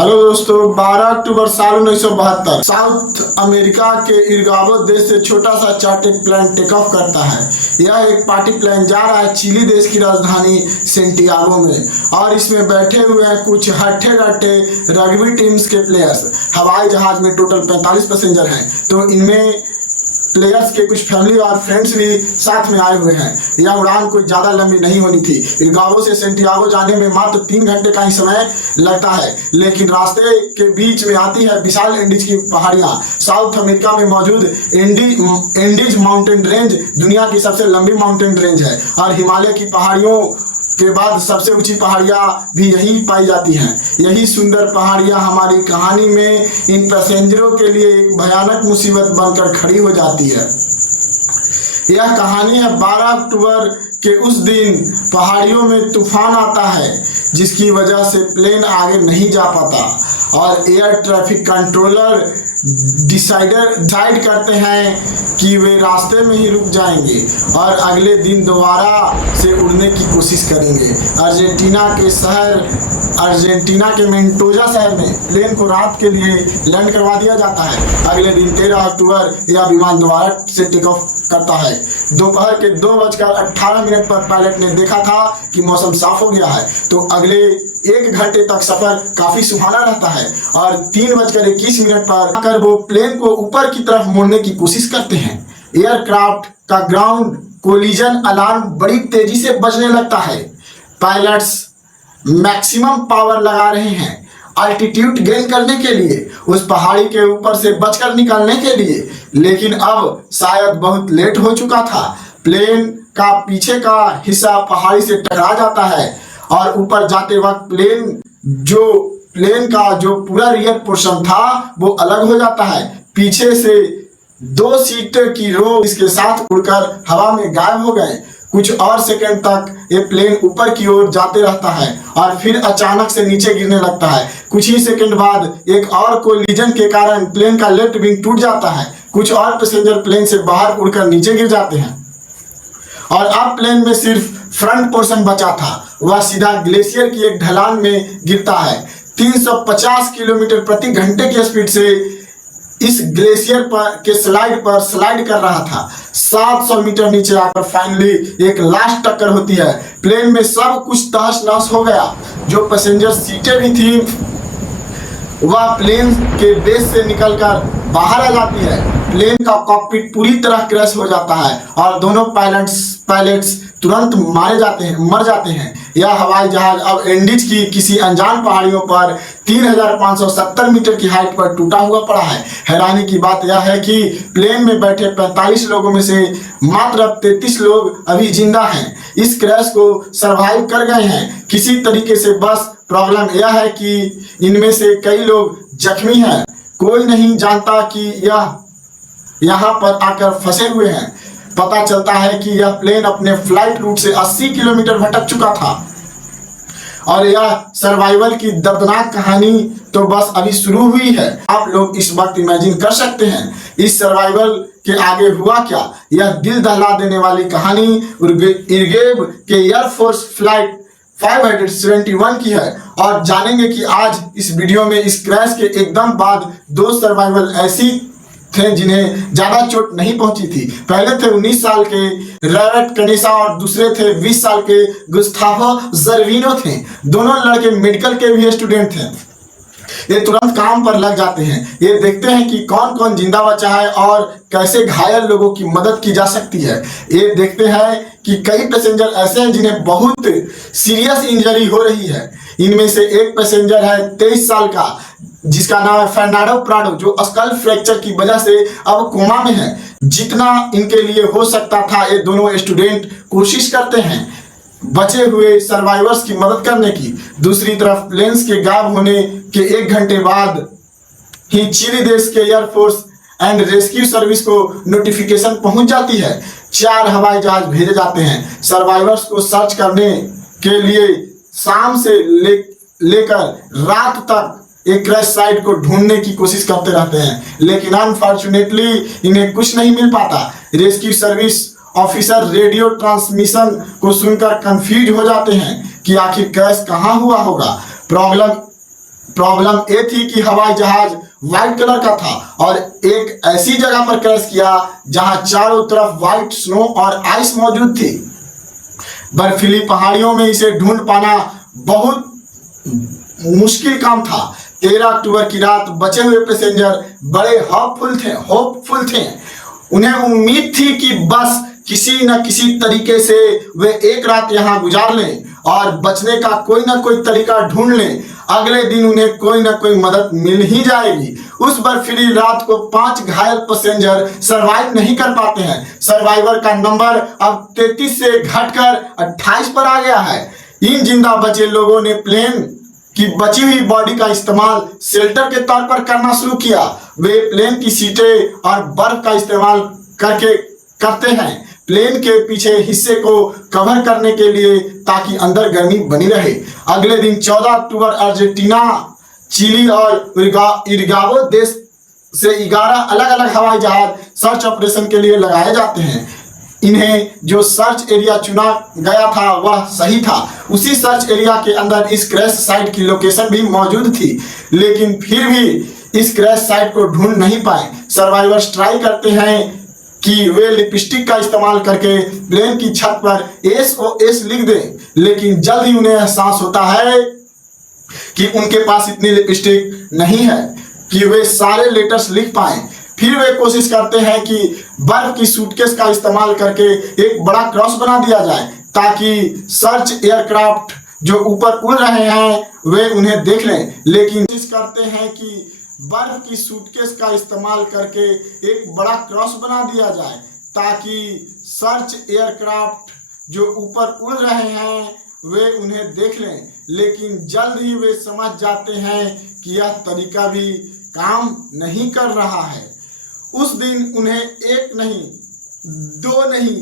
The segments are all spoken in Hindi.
हेलो दोस्तों, 12 अक्टूबर साल 1972 साउथ अमेरिका के इरगाबो देश से छोटा सा चार्टर्ड प्लेन टेक ऑफ करता है। यह एक पार्टी प्लेन जा रहा है चिली देश की राजधानी सेंटियागो में और इसमें बैठे हुए हैं कुछ हट्टे गट्टे रग्बी टीम्स के प्लेयर्स। हवाई जहाज में टोटल 45 पैसेंजर हैं, तो इनमें प्लेयर्स के कुछ फैमिली और फ्रेंड्स भी साथ में आए हुए हैं। यह उड़ान कोई ज़्यादा लंबी नहीं होनी थी। इरगाबो से सेंटियागो जाने में मात्र 3 घंटे का ही समय लगता है, लेकिन रास्ते के बीच में आती है विशाल एंडीज की पहाड़ियाँ। साउथ अमेरिका में मौजूद एंडीज माउंटेन रेंज दुनिया की सबसे लंबी माउंटेन रेंज है और हिमालय की पहाड़ियों के बाद सबसे ऊंची पहाड़ियाँ भी यहीं पाई जाती हैं। यही सुंदर पहाड़ियाँ हमारी कहानी में इन पैसेंजरों के लिए एक भयानक मुसीबत बनकर खड़ी हो जाती है। यह कहानी है 12 अक्टूबर के उस दिन पहाड़ियों में तूफान आता है जिसकी वजह से प्लेन आगे नहीं जा पाता और एयर ट्रैफिक कंट्रोलर डिसाइड करते हैं कि वे रास्ते में ही रुक जाएंगे और अगले दिन दोबारा से उड़ने की कोशिश करेंगे। अर्जेंटीना के मेंटोजा शहर में प्लेन को रात के लिए लैंड करवा दिया जाता है। अगले दिन 13 अक्टूबर यह विमान दोबारा से टेक ऑफ करता है। दोपहर के 2:18 पर पायलट ने देखा था कि मौसम साफ हो गया है, तो अगले 1 घंटे तक सफर काफी सुहाना रहता है और 3:21 पर वो प्लेन को ऊपर की तरफ मोड़ने की कोशिश करते हैं। एयरक्राफ्ट का ग्राउंड कोलिजन अलार्म बड़ी तेजी से बजने लगता है। पायलट्स मैक्सिमम पावर लगा रहे हैं अल्टीट्यूड गेन करने के लिए, उस पहाड़ी के ऊपर से बचकर निकलने के लिए, लेकिन अब शायद बहुत लेट हो चुका था। प्लेन का पीछे का हिस्सा पहाड़ी से टकरा जाता है और ऊपर जाते वक्त प्लेन का जो पूरा रियर पोर्शन था वो अलग हो जाता है। पीछे से 2 सीटर की रो इसके साथ उड़कर हवा में गायब हो गए। कुछ और सेकंड तक ये प्लेन ऊपर की ओर जाते रहता है और फिर अचानक से नीचे गिरने लगता है। कुछ ही सेकंड बाद एक और कोलिजन के कारण प्लेन का लेफ्ट विंग टूट जाता है। कुछ और पैसेंजर प्लेन से बाहर उड़कर नीचे गिर जाते हैं और अब प्लेन में सिर्फ फ्रंट पोर्शन बचा था। वह सीधा ग्लेशियर की एक ढलान में गिरता है। 350 किलोमीटर प्रति घंटे की स्पीड से इस ग्लेशियर के स्लाइड कर रहा था। 700 मीटर नीचे आकर फाइनली एक लास्ट टक्कर होती है। प्लेन में सब कुछ तहस नहस हो गया। जो पैसेंजर सीटें भी थी वह प्लेन के बेस से निकलकर बाहर आ जाती है। प्लेन का कॉकपिट पूरी तरह क्रैश हो जाता है और दोनों पायलट्स तुरंत मर जाते हैं। यह हवाई जहाज अब एंडीज की किसी अनजान पहाड़ियों पर 3570 मीटर की हाइट पर टूटा हुआ पड़ा है। हैरानी की बात यह है कि प्लेन में बैठे 45 लोगों में से मात्र 33 लोग अभी जिंदा हैं। इस क्रैश को सरवाइव कर गए हैं किसी तरीके से। बस प्रॉब्लम यह है कि इनमें से कई लोग जख्मी हैं। कोई नहीं जानता कि यह यहाँ पर आकर फंसे हुए हैं। पता चलता है कि यह प्लेन अपने फ्लाइट रूट से 80 किलोमीटर भटक चुका था और यह सर्वाइवल की दर्दनाक कहानी तो बस अभी शुरू हुई है। आप लोग इस वक्त इमेजिन कर सकते हैं इस सर्वाइवल के आगे हुआ क्या। यह दिल दहला देने वाली कहानी इरगेब के एयरफोर्स फ्लाइट 571 की है और जानेंगे कि आज इस वीडियो में इस क्रैश के एकदम बाद 2 सर्वाइवल ऐसी थे जिन्हें ज्यादा चोट नहीं पहुंची थी। पहले थे 19 साल के रॉबर्ट कनेसा और दूसरे थे 20 साल के गुस्तावो जर्विनो थे। दोनों लड़के मेडिकल के भी स्टूडेंट थे। ये तुरंत काम पर लग जाते हैं। ये देखते हैं कि कौन कौन जिंदा बचा है और कैसे घायल लोगों की मदद की जा सकती है। ये देखते हैं कि कई पैसेंजर ऐसे हैं जिन्हें बहुत सीरियस इंजरी हो रही है। इनमें से एक पैसेंजर है 23 साल का जिसका नाम है फर्नांडो प्राडो, जो स्कल फ्रैक्चर की वजह से अब कोमा में है। जितना इनके लिए हो सकता था ये दोनों स्टूडेंट कोशिश करते हैं बचे हुए सर्वाइवर्स की मदद करने की। दूसरी तरफ प्लेन्स के गायब होने के 1 घंटे बाद ही चिली देश के एयरफोर्स एंड रेस्क्यू सर्विस को नोटिफिकेशन पहुंच जाती है। 4 हवाई जहाज भेजे जाते हैं सर्वाइवर्स को सर्च करने के लिए। शाम से लेकर रात तक एक क्रैश साइट को ढूंढने की कोशिश करते रहते हैं, लेकिन अनफॉर्चुनेटली इन्हें कुछ नहीं मिल पाता। Rescue service officer radio transmission को सुनकर कंफ्यूज हो जाते हैं कि आखिर क्रैश कहाँ हुआ होगा। प्रॉब्लम प्रॉब्लम ये थी कि हवाई जहाज व्हाइट कलर का था और एक ऐसी जगह पर क्रैश किया जहां चारों तरफ व्हाइट स्नो और आइस मौजूद थी। बर्फीली पहाड़ियों में इसे ढूंढ पाना बहुत मुश्किल काम था। 13 अक्टूबर की रात बचे हुए पैसेंजर बड़े होपफुल थे। उन्हें उम्मीद थी कि बस किसी न किसी तरीके से वे एक रात यहाँ गुजार लें और बचने का कोई ना कोई तरीका ढूंढ लें। अगले दिन उन्हें कोई ना कोई मदद मिल ही जाएगी। उस बर्फीली रात को 5 घायल पैसेंजर सरवाइव नहीं कर पाते हैं। सर्वाइवर का नंबर अब 33 से घटकर 28 पर आ गया है। इन जिंदा बचे लोगों ने प्लेन की बची हुई बॉडी का इस्तेमाल शेल्टर के तौर पर करना शुरू किया। वे प्लेन की सीटें और बर्फ का इस्तेमाल करते हैं प्लेन के पीछे हिस्से को कवर करने के लिए, ताकि अंदर गर्मी बनी रहे। अगले दिन 14 अक्टूबर अर्जेंटीना, चिली और उरुग्वे देश से 11 अलग अलग हवाई जहाज सर्च ऑपरेशन के लिए लगाए जाते हैं। इन्हें जो सर्च एरिया चुना गया था वह सही था। उसी सर्च एरिया के अंदर इस क्रैश साइट की लोकेशन भी मौजूद थी, लेकिन फिर भी इस क्रैश साइट को ढूंढ नहीं पाए। सर्वाइवर्स ट्राई करते हैं कि वे लिपस्टिक का इस्तेमाल करके प्लेन की छत पर SOS लिख दें, लेकिन जल्द ही उन्हें एहसास होता है कि उनके पास इतनी लिपस्टिक नहीं है कि वे सारे लेटर्स लिख पाएं। फिर वे कोशिश करते हैं कि बर्फ की सूटकेस का इस्तेमाल करके एक बड़ा क्रॉस बना दिया जाए, ताकि सर्च एयरक्राफ्ट जो ऊपर उड़ रहे हैं वे उन्हें देख लें। लेकिन कोशिश करते हैं कि बर्फ की सूटकेस का इस्तेमाल करके एक बड़ा क्रॉस बना दिया जाए, ताकि सर्च एयरक्राफ्ट जो ऊपर उड़ रहे हैं वे उन्हें देख लें। लेकिन जल्द ही वे समझ जाते हैं कि यह तरीका भी काम नहीं कर रहा है। उस दिन उन्हें 1 नहीं 2 नहीं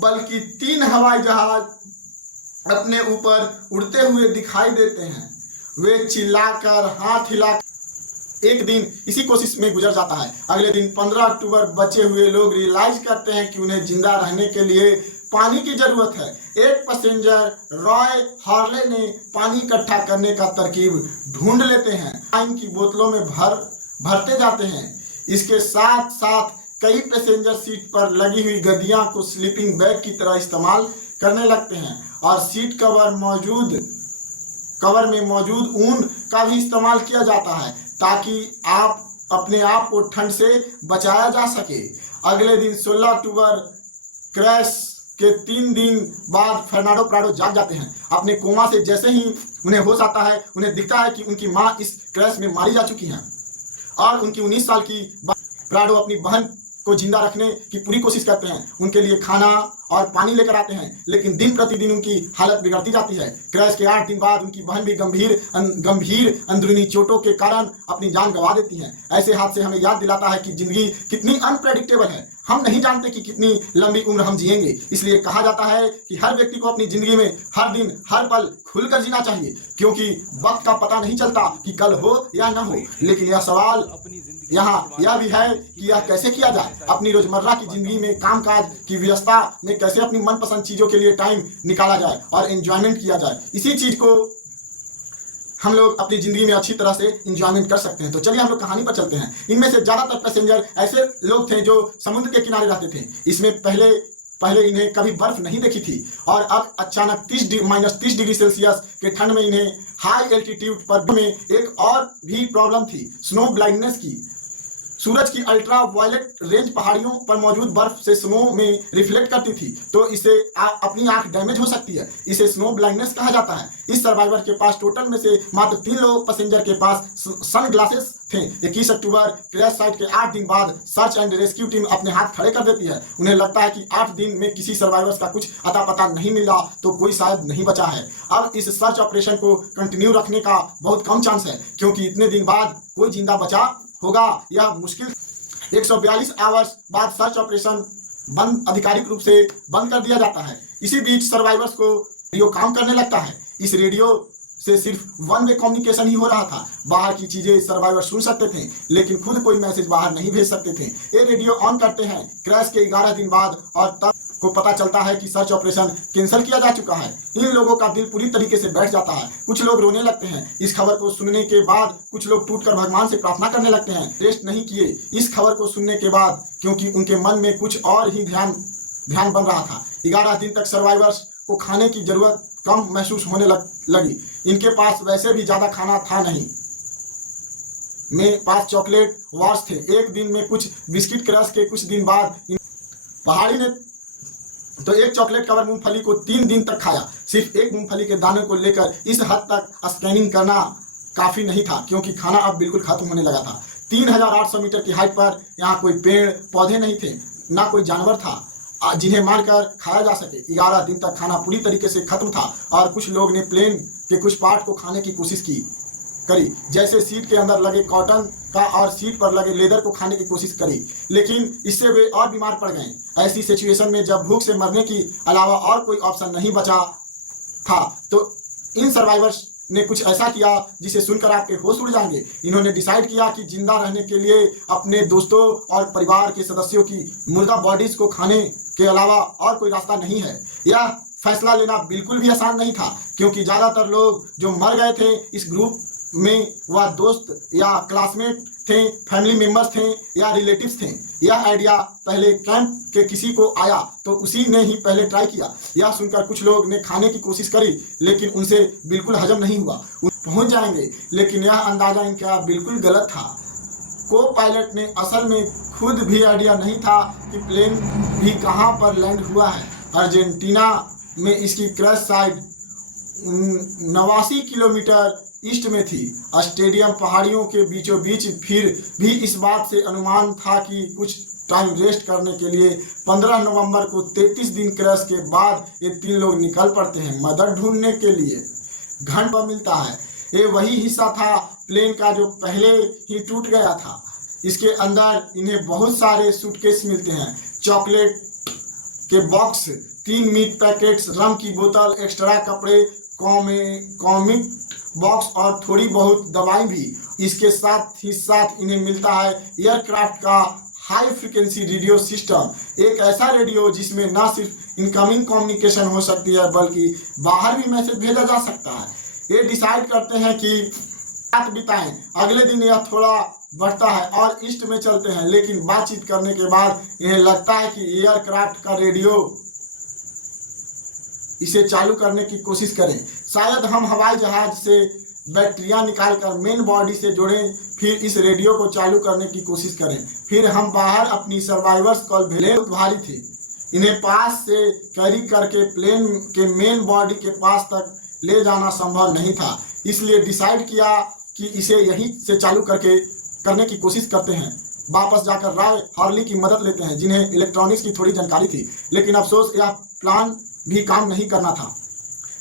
बल्कि 3 हवाई जहाज अपने ऊपर उड़ते हुए दिखाई देते हैं। वे चिल्लाकर हाथ हिलाकर एक दिन इसी कोशिश में गुजर जाता है। अगले दिन 15 अक्टूबर बचे हुए लोग रियलाइज करते हैं कि उन्हें जिंदा रहने के लिए पानी की जरूरत है। एक पैसेंजर रॉय हार्ले ने पानी इकट्ठा करने का तरकीब ढूंढ लेते हैं। पानी की बोतलों में भरते जाते हैं। इसके साथ साथ कई पैसेंजर सीट पर लगी हुई गद्दियां को स्लीपिंग बैग की तरह इस्तेमाल करने लगते हैं और सीट कवर में मौजूद ऊन का भी इस्तेमाल किया जाता है, ताकि आप अपने आप को ठंड से बचाया जा सके। अगले दिन 16 अक्टूबर क्रैश के 3 दिन बाद फर्नांडो प्राडो जाग जाते हैं अपने कोमा से। जैसे ही उन्हें होश आता है, उन्हें दिखता है कि उनकी मां इस क्रैश में मारी जा चुकी हैं और उनकी 19 साल की प्राडो अपनी बहन को जिंदा रखने की पूरी कोशिश करते हैं। उनके लिए खाना और पानी लेकर आते हैं, लेकिन दिन प्रतिदिन उनकी हालत बिगड़ती जाती है। क्रैश के 8 दिन बाद उनकी बहन भी गंभीर अंदरूनी चोटों के कारण अपनी जान गंवा देती हैं। ऐसे हादसे हमें याद दिलाता है कि जिंदगी कितनी अनप्रेडिक्टेबल है। हम नहीं जानते कि कितनी लंबी उम्र हम जिएंगे। इसलिए कहा जाता है कि हर व्यक्ति को अपनी जिंदगी में हर दिन हर पल खुलकर जीना चाहिए, क्योंकि वक्त का पता नहीं चलता कि कल हो या न हो। लेकिन यह सवाल यहाँ यह भी है कि यह कैसे किया जाए। अपनी रोजमर्रा की जिंदगी में कामकाज की व्यवस्था में कैसे अपनी मनपसंद चीजों के लिए टाइम निकाला जाए और एंजॉयमेंट किया जाए। इसी चीज को हम लोग अपनी जिंदगी में अच्छी तरह से इंजॉयमेंट कर सकते हैं। तो चलिए हम लोग कहानी पर चलते हैं। इनमें से ज्यादातर पैसेंजर ऐसे लोग थे जो समुद्र के किनारे रहते थे। इसमें पहले इन्हें कभी बर्फ नहीं देखी थी और अब अचानक -30 डिग्री सेल्सियस के ठंड में इन्हें हाई एल्टीट्यूड पर में एक और भी प्रॉब्लम थी, स्नो ब्लाइंडनेस की। सूरज की अल्ट्रा वायलेट रेंज पहाड़ियों पर मौजूद बर्फ से स्नो में रिफ्लेक्ट करती थी, तो इसे अपनी आंख डैमेज हो सकती है। इसे स्नो ब्लाइंडनेस कहा जाता है। इस सर्वाइवर के पास टोटल में से मात्र 3 लोग पैसेंजर के पास सन ग्लासेस थे। 21 अक्टूबर क्रैश साइट के 8 दिन बाद सर्च एंड रेस्क्यू टीम अपने हाथ खड़े कर देती है। उन्हें लगता है कि 8 दिन में किसी सर्वाइवर्स का कुछ अता पता नहीं मिला तो कोई शायद नहीं बचा है। अब इस सर्च ऑपरेशन को कंटिन्यू रखने का बहुत कम चांस है, क्योंकि इतने दिन बाद कोई जिंदा बचा होगा यह मुश्किल। 142 आवर्स बाद सर्च ऑपरेशन आधिकारिक रूप से बंद कर दिया जाता है। इसी बीच सर्वाइवर्स को रेडियो काम करने लगता है। इस रेडियो से सिर्फ 1 वे कम्युनिकेशन ही हो रहा था। बाहर की चीजें सर्वाइवर सुन सकते थे, लेकिन खुद कोई मैसेज बाहर नहीं भेज सकते थे। ये रेडियो ऑन करते हैं क्रैश के 11 दिन बाद और तब को पता चलता है कि सर्च ऑपरेशन कैंसिल किया जा चुका है, इन लोगों का दिल पूरी तरीके से बैठ जाता है। कुछ लोग रोने लगते हैं। इस खबर को सुनने के बाद कुछ लोग टूटकर भगवान से प्रार्थना करने लगते हैं। रेस्ट नहीं किए इस खबर को सुनने के बाद, क्योंकि उनके मन में कुछ और ही ध्यान बन रहा था। 11 दिन तक सर्वाइवर्स को खाने की जरूरत कम महसूस होने लगी। इनके पास वैसे भी ज्यादा खाना था नहीं। में 5 चॉकलेट वार्स थे। एक दिन में कुछ बिस्किट क्रश के कुछ दिन बाद पहाड़ी ने तो एक चॉकलेट कवर मूंगफली को 3 दिन तक खाया। सिर्फ एक मूंगफली के दाने को लेकर इस हद तक स्कैनिंग करना काफी नहीं था, क्योंकि खाना अब बिल्कुल खत्म होने लगा था। 3800 मीटर की हाइट पर यहाँ कोई पेड़ पौधे नहीं थे, ना कोई जानवर था जिन्हें मारकर खाया जा सके। 11 दिन तक खाना पूरी तरीके से खत्म था और कुछ लोग ने प्लेन के कुछ पार्ट को खाने की कोशिश करी, जैसे सीट के अंदर लगे कॉटन का और सीट पर लगे लेदर को खाने की कोशिश करी, लेकिन इससे वे और बीमार पड़ गए। ऐसी सिचुएशन में जब भूख से मरने की अलावा और कोई ऑप्शन नहीं बचा था, तो इन सर्वाइवर्स ने कुछ ऐसा किया जिसे सुनकर आपके होश उड़ जाएंगे। इन्होंने डिसाइड किया कि जिंदा रहने के लिए अपने दोस्तों और परिवार के सदस्यों की मुर्दा बॉडीज को खाने के अलावा और कोई रास्ता नहीं है। यह फैसला लेना बिल्कुल भी आसान नहीं था, क्योंकि ज्यादातर लोग जो मर गए थे इस ग्रुप में वह दोस्त या क्लासमेट थे, फैमिली मेंबर्स थे या रिलेटिव्स थे। यह आइडिया पहले कैंप के किसी को आया तो उसी ने ही पहले ट्राई किया। यह सुनकर कुछ लोग ने खाने की कोशिश करी, लेकिन उनसे बिल्कुल हजम नहीं हुआ। पहुंच जाएंगे, लेकिन यह अंदाजा इनका बिल्कुल गलत था। को पायलट ने असल में खुद भी आइडिया नहीं था कि प्लेन भी कहां पर लैंड हुआ है। अर्जेंटीना में इसकी क्रैश साइट 89 किलोमीटर ईस्ट में थी। स्टेडियम पहाड़ियों के बीचों बीच। फिर भी इस बात से अनुमान था कि कुछ टाइम रेस्ट करने के लिए 15 नवंबर को 33 दिन क्रैश के बाद ये 3 लोग निकल पड़ते हैं मदर ढूंढने के लिए। घंटा मिलता है, ये वही हिस्सा था प्लेन का जो पहले ही टूट गया था। इसके अंदर इन्हें बहुत सारे सूटकेस मिलते हैं, चॉकलेट के बॉक्स, 3 मीट पैकेट्स, रम की बोतल, एक्स्ट्रा कपड़े, कॉमिक बॉक्स और थोड़ी बहुत दवाई भी। इसके साथ ही साथ इन्हें मिलता है एयरक्राफ्ट का हाई फ्रीक्वेंसी रेडियो सिस्टम, एक ऐसा रेडियो जिसमें न सिर्फ इनकमिंग कम्युनिकेशन हो सकती है बल्कि बाहर भी मैसेज भेजा जा सकता है। ये डिसाइड करते हैं कि रात बिताएं। अगले दिन यह थोड़ा बढ़ता है और ईस्ट में चलते हैं, लेकिन बातचीत करने के बाद इन्हें लगता है कि एयरक्राफ्ट का रेडियो इसे चालू करने की कोशिश करें। शायद हम हवाई जहाज से बैटरियां निकालकर मेन बॉडी से जोड़ें, फिर इस रेडियो को चालू करने की कोशिश करें। फिर हम बाहर अपनी सर्वाइवर्स कॉल भेजें। भारी थी, इन्हें पास से कैरी करके प्लेन के मेन बॉडी के पास तक ले जाना संभव नहीं था, इसलिए डिसाइड किया कि इसे यहीं से चालू करने की कोशिश करते हैं। वापस जाकर राय हॉर्ली की मदद लेते हैं, जिन्हें इलेक्ट्रॉनिक्स की थोड़ी जानकारी थी, लेकिन अफसोस यह प्लान भी काम नहीं करना था।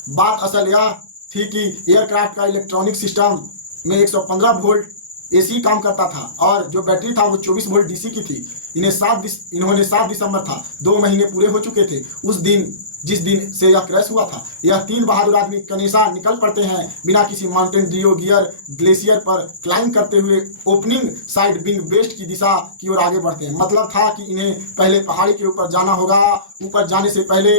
बात असल यह थी कि एयरक्राफ्ट का इलेक्ट्रॉनिक सिस्टम में 115 वोल्ट एसी काम करता था और जो बैटरी था वो 24 वोल्ट डीसी की थी। इन्होंने 7 दिसंबर था, 2 महीने पूरे हो चुके थे उस दिन जिस दिन से यह क्रैश हुआ था। यह 3 बहादुर आदमी कनेसा निकल पड़ते हैं, बिना किसी माउंटेन ड्यू गियर ग्लेशियर पर क्लाइंब करते हुए ओपनिंग साइड विंग वेस्ट की दिशा की ओर आगे बढ़ते हैं। मतलब था कि इन्हें पहले पहाड़ी के ऊपर जाना होगा। ऊपर जाने से पहले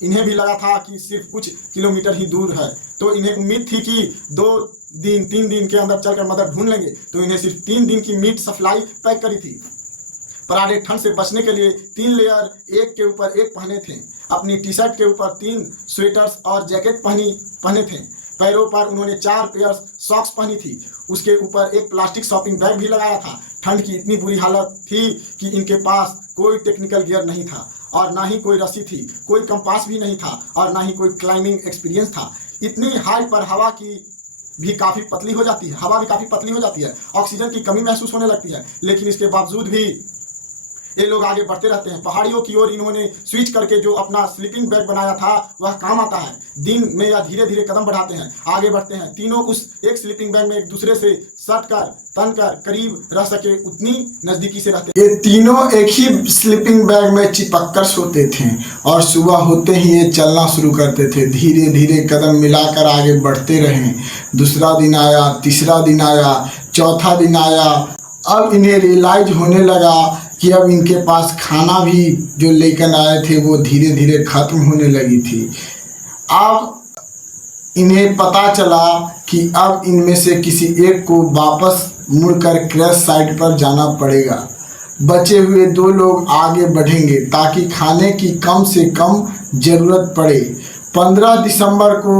इन्हें भी लगा था कि सिर्फ कुछ किलोमीटर ही दूर है, तो इन्हें उम्मीद थी कि 3 दिन के अंदर चलकर मदद ढूंढ लेंगे। तो इन्हें सिर्फ 3 दिन की मीट सप्लाई पैक करी थी। पराडे ठंड से बचने के लिए 3 लेयर एक के ऊपर एक पहने थे। अपनी टी शर्ट के ऊपर 3 स्वेटर्स और जैकेट पहने थे। पैरों पर उन्होंने 4 पेयर सॉक्स पहनी थी। उसके ऊपर एक प्लास्टिक शॉपिंग बैग भी लगाया था। ठंड की इतनी बुरी हालत थी कि इनके पास कोई टेक्निकल गियर नहीं था और ना ही कोई रस्सी थी, कोई कंपास भी नहीं था और ना ही कोई क्लाइंबिंग एक्सपीरियंस था। इतनी हाइट पर हवा भी काफ़ी पतली हो जाती है, ऑक्सीजन की कमी महसूस होने लगती है, लेकिन इसके बावजूद भी ये लोग आगे बढ़ते रहते हैं। पहाड़ियों की ओर इन्होंने स्विच करके जो अपना स्लीपिंग बैग बनाया था वह काम आता है। दिन में या धीरे धीरे कदम बढ़ाते हैं, आगे बढ़ते हैं। तीनों उस एक स्लीपिंग बैग में एक दूसरे से सटकर तनकर करीब रह सके उतनी नजदीकी से रहते। ये तीनों एक ही स्लीपिंग बैग में चिपक कर सोते थे और सुबह होते ही ये चलना शुरू करते थे। धीरे धीरे कदम मिलाकर आगे बढ़ते रहे। दूसरा दिन आया, तीसरा दिन आया, चौथा दिन आया। अब इन्हें रियलाइज होने लगा कि अब इनके पास खाना भी जो लेकर आए थे वो धीरे धीरे खत्म होने लगी थी। अब इन्हें पता चला कि अब इनमें से किसी एक को वापस मुड़कर क्रैश साइट पर जाना पड़ेगा। बचे हुए 2 लोग आगे बढ़ेंगे ताकि खाने की कम से कम ज़रूरत पड़े। 15 दिसंबर को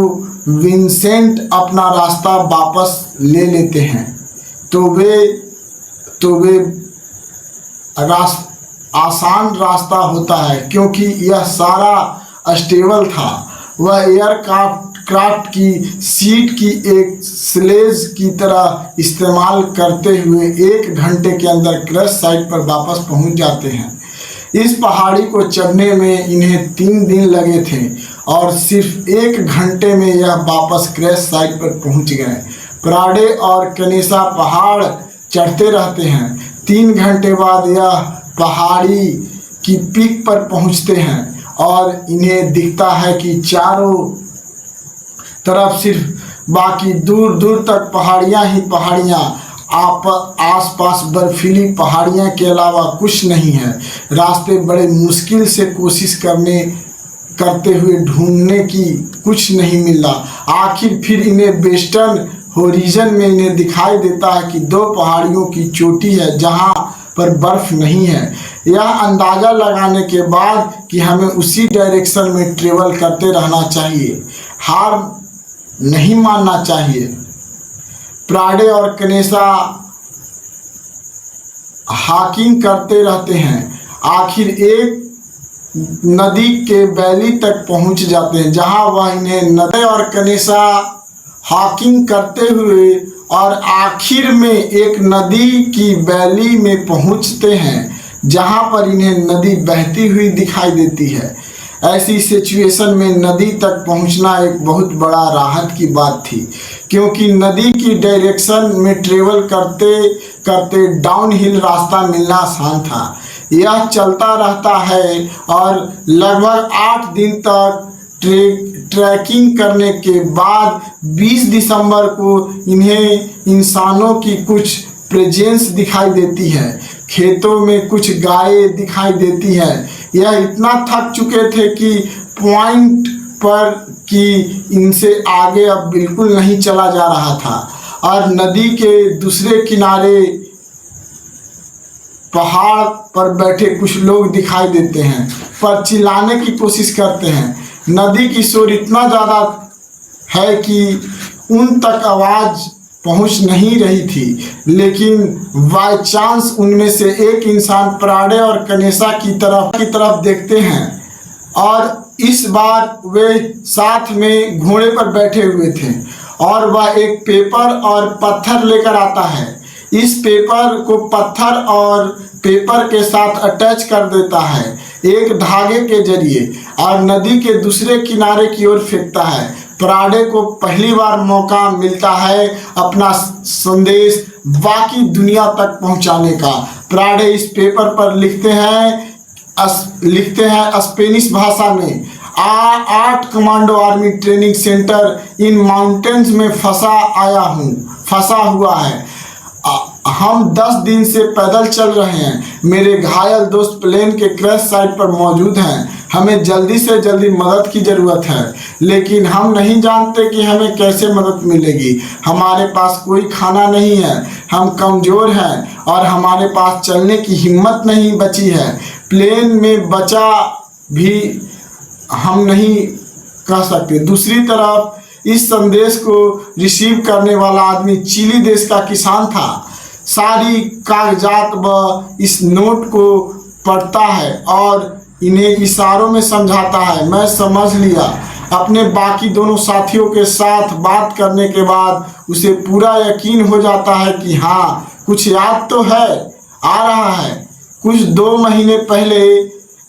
विंसेंट अपना रास्ता वापस ले लेते हैं तो वे आसान रास्ता होता है क्योंकि यह सारा स्टेबल था। वह एयरक्राफ्ट की सीट की एक स्लेज की तरह इस्तेमाल करते हुए 1 घंटे के अंदर क्रैश साइट पर वापस पहुंच जाते हैं। इस पहाड़ी को चढ़ने में इन्हें 3 दिन लगे थे और सिर्फ 1 घंटे में यह वापस क्रैश साइट पर पहुंच गए। प्राडे और कनेसा पहाड़ चढ़ते रहते हैं। 3 घंटे बाद यह पहाड़ी की पीक पर पहुंचते हैं और इन्हें दिखता है कि चारों तरफ सिर्फ बाकी दूर दूर तक पहाड़ियां ही पहाड़ियां, आसपास बर्फीली पहाड़ियां के अलावा कुछ नहीं है। रास्ते बड़े मुश्किल से कोशिश करते हुए ढूंढने की कुछ नहीं मिला। आखिर फिर इन्हें वेस्टर्न होरिजन में इन्हें दिखाई देता है कि 2 पहाड़ियों की चोटी है जहां पर बर्फ नहीं है। यह अंदाज़ा लगाने के बाद कि हमें उसी डायरेक्शन में ट्रेवल करते रहना चाहिए, हार नहीं मानना चाहिए। प्राडे और कनेसा हाकिंग करते रहते हैं। आखिर एक नदी के वैली तक पहुंच जाते हैं जहां वह इन्हें नदी और कनेसा हाकिंग करते हुए और आखिर में एक नदी की वैली में पहुंचते हैं जहां पर इन्हें नदी बहती हुई दिखाई देती है। ऐसी सिचुएशन में नदी तक पहुंचना एक बहुत बड़ा राहत की बात थी क्योंकि नदी की डायरेक्शन में ट्रेवल करते करते डाउनहिल रास्ता मिलना आसान था। यह चलता रहता है और लगभग 8 दिन तक ट्रैकिंग करने के बाद 20 दिसंबर को इन्हें इंसानों की कुछ प्रेजेंस दिखाई देती है। खेतों में कुछ गायें दिखाई देती है। यह इतना थक चुके थे कि पॉइंट पर कि इनसे आगे अब बिल्कुल नहीं चला जा रहा था और नदी के दूसरे किनारे पहाड़ पर बैठे कुछ लोग दिखाई देते हैं पर चिल्लाने की कोशिश करते हैं। नदी की शोर इतना ज़्यादा है कि उन तक आवाज़ पहुंच नहीं रही थी, लेकिन बाय चांस उनमें से एक इंसान प्राडे और कनेसा की तरफ देखते हैं और इस बार वे साथ में घोड़े पर बैठे हुए थे और वह एक पेपर और पत्थर लेकर आता है। इस पेपर को पत्थर और पेपर के साथ अटैच कर देता है एक धागे के जरिए और नदी के दूसरे किनारे की ओर फेंकता है। प्राडे को पहली बार मौका मिलता है अपना संदेश बाकी दुनिया तक पहुंचाने का। प्राडे इस पेपर पर लिखते हैं स्पेनिश भाषा में, 8 commando army training centre in mountains में फंसा हुआ है। हम 10 दिन से पैदल चल रहे हैं। मेरे घायल दोस्त प्लेन के क्रैश साइट पर मौजूद हैं। हमें जल्दी से जल्दी मदद की ज़रूरत है, लेकिन हम नहीं जानते कि हमें कैसे मदद मिलेगी। हमारे पास कोई खाना नहीं है, हम कमज़ोर हैं और हमारे पास चलने की हिम्मत नहीं बची है। प्लेन में बचा भी हम नहीं कह सकते। दूसरी तरफ इस संदेश को रिसीव करने वाला आदमी चिली देश का किसान था। सारी कागजात व इस नोट को पढ़ता है और इन्हें इशारों में समझाता है। मैं समझ लिया। अपने बाकी दोनों साथियों के साथ बात करने के बाद उसे पूरा यकीन हो जाता है कि हाँ, कुछ याद तो है आ रहा है। कुछ 2 महीने पहले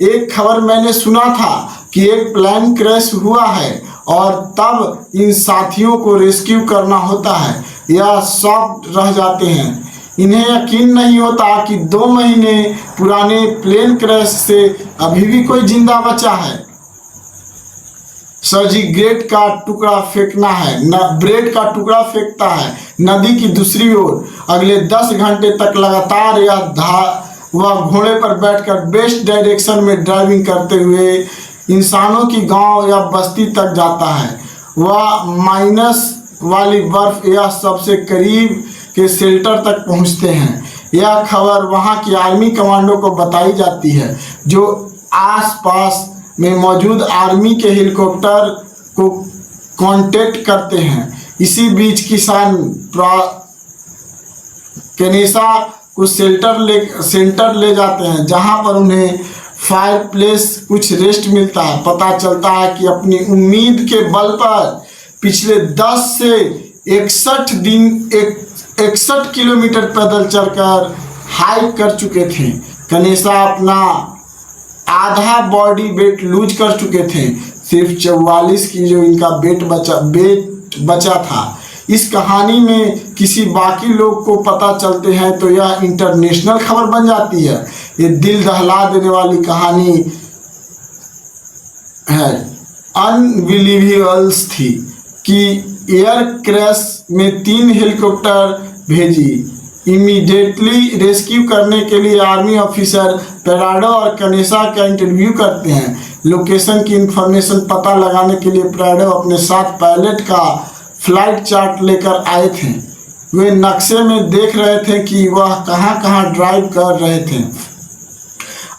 एक खबर मैंने सुना था कि एक प्लेन क्रैश हुआ है और तब इन साथियों को रेस्क्यू करना होता है। यह शॉक्ड रह जाते हैं। इन्हें यकीन नहीं होता कि 2 महीने पुराने प्लेन क्रैश से अभी भी कोई जिंदा बचा है। सर्जी ब्रेड का टुकड़ा फेंकता है नदी की दूसरी ओर। अगले 10 घंटे तक लगातार यह वह घोड़े पर बैठकर बेस्ट डायरेक्शन में ड्राइविंग करते हुए इंसानों की गांव या बस्ती तक जाता है। वह माइनस वाली बर्फ या सबसे करीब के शेल्टर तक पहुंचते हैं। यह खबर वहां की आर्मी कमांडो को बताई जाती है, जो आसपास में मौजूद आर्मी के हेलीकॉप्टर को कांटेक्ट करते हैं। इसी बीच किसान केनेसा को सेंटर ले जाते हैं, जहां पर उन्हें फायर प्लेस कुछ रेस्ट मिलता है। पता चलता है कि अपनी उम्मीद के बल पर पिछले 10 से 61 किलोमीटर पैदल चलकर हाइक कर चुके थे। कनेसा अपना आधा बॉडी वेट लूज कर चुके थे, सिर्फ 44 की जो इनका वेट बचा था। इस कहानी में किसी बाकी लोग को पता चलते हैं तो यह इंटरनेशनल खबर बन जाती है। ये दिल दहला देने वाली कहानी है, अनबिलीवेबल्स थी कि एयर क्रैश में 3 हेलीकॉप्टर भेजी इमीडिएटली रेस्क्यू करने के लिए। आर्मी ऑफिसर पेराडो और कनेसा का इंटरव्यू करते हैं। लोकेशन की इंफॉर्मेशन पता लगाने के लिए पेराडो अपने साथ पायलट का फ्लाइट चार्ट लेकर आए थे। वे नक्शे में देख रहे थे कि वह कहां-कहां ड्राइव कर रहे थे।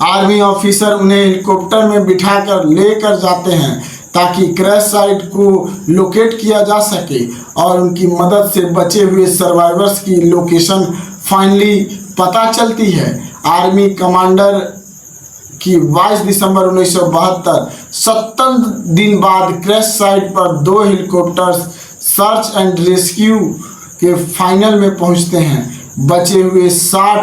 आर्मी ऑफिसर उन्हें हेलीकॉप्टर में बिठाकर लेकर जाते हैं ताकि क्रैश साइट को लोकेट किया जा सके और उनकी मदद से बचे हुए सर्वाइवर्स की लोकेशन फाइनली पता चलती है। आर्मी कमांडर की 22 दिसंबर 1972 70 दिन बाद क्रैश साइट पर 2 हेलीकॉप्टर्स सर्च एंड रेस्क्यू के फाइनल में पहुंचते हैं। बचे हुए 16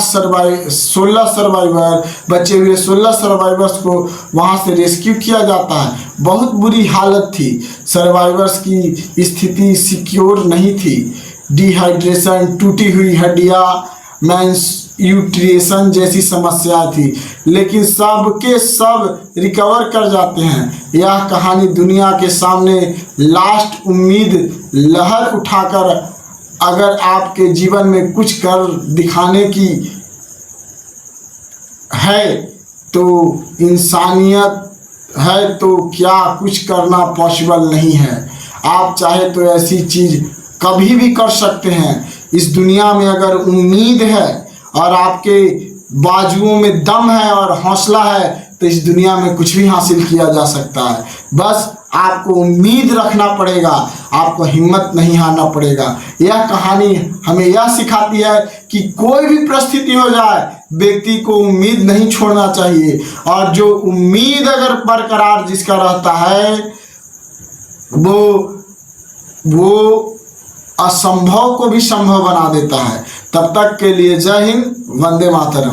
सर्वाइवर्स को वहां से रेस्क्यू किया जाता है। बहुत बुरी हालत थी, सर्वाइवर्स की स्थिति सिक्योर नहीं थी। डिहाइड्रेशन, टूटी हुई हड्डियां, मैंस्यूट्रिएशन जैसी समस्या थी, लेकिन सब के सब रिकवर कर जाते हैं। यह कहानी दुनिया के सामने लास्ट उम्मीद लहर उठाकर अगर आपके जीवन में कुछ कर दिखाने की है तो इंसानियत है, तो क्या कुछ करना पॉसिबल नहीं है। आप चाहे तो ऐसी चीज कभी भी कर सकते हैं। इस दुनिया में अगर उम्मीद है और आपके बाजुओं में दम है और हौसला है तो इस दुनिया में कुछ भी हासिल किया जा सकता है। बस आपको उम्मीद रखना पड़ेगा, आपको हिम्मत नहीं हारना पड़ेगा। यह कहानी हमें यह सिखाती है कि कोई भी परिस्थिति हो जाए, व्यक्ति को उम्मीद नहीं छोड़ना चाहिए, और जो उम्मीद अगर बरकरार जिसका रहता है वो असंभव को भी संभव बना देता है। तब तक के लिए जय हिंद, वंदे मातरम।